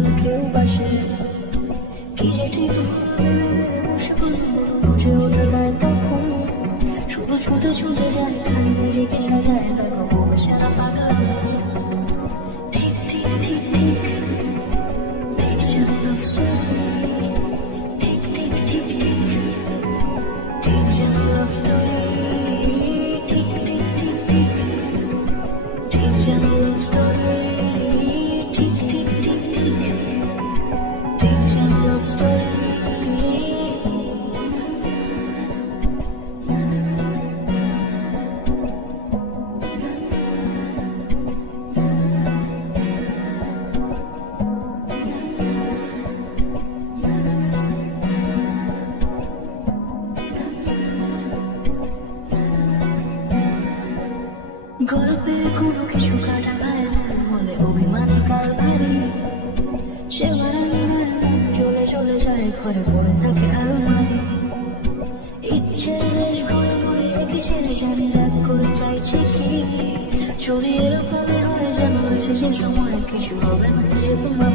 ভালো কেউ বাসে কি যে ঠিক বসে বুঝে ওঠে না তখন শুধু শুধু ছুটে যায় খালি নিজেকে সাজায় দেখো বউ সারা পাগল ঠিক ঠিক ঠিক ঠিক Takes your love story ঠিক ঠিক ঠিক ঠিক Takes your love story ঠিক ঠিক ঠিক ঠিক Takes your love story ঠিক ঠিক ঠিক ঠিক Takes your love story গল্পের কোনো কিছু কাটা ভাই হলে অভিমানে কাল ভারী সে মারানি চলে চলে যায় ঘরে পড়ে থাকে আলমারি ইচ্ছে বেশ ঘরে ঘরে রেখে সে জানি রাগ করে চাইছে কি চুরি এরকমই হয় যেন শেষের সময় কিছু হবে না যে তোমার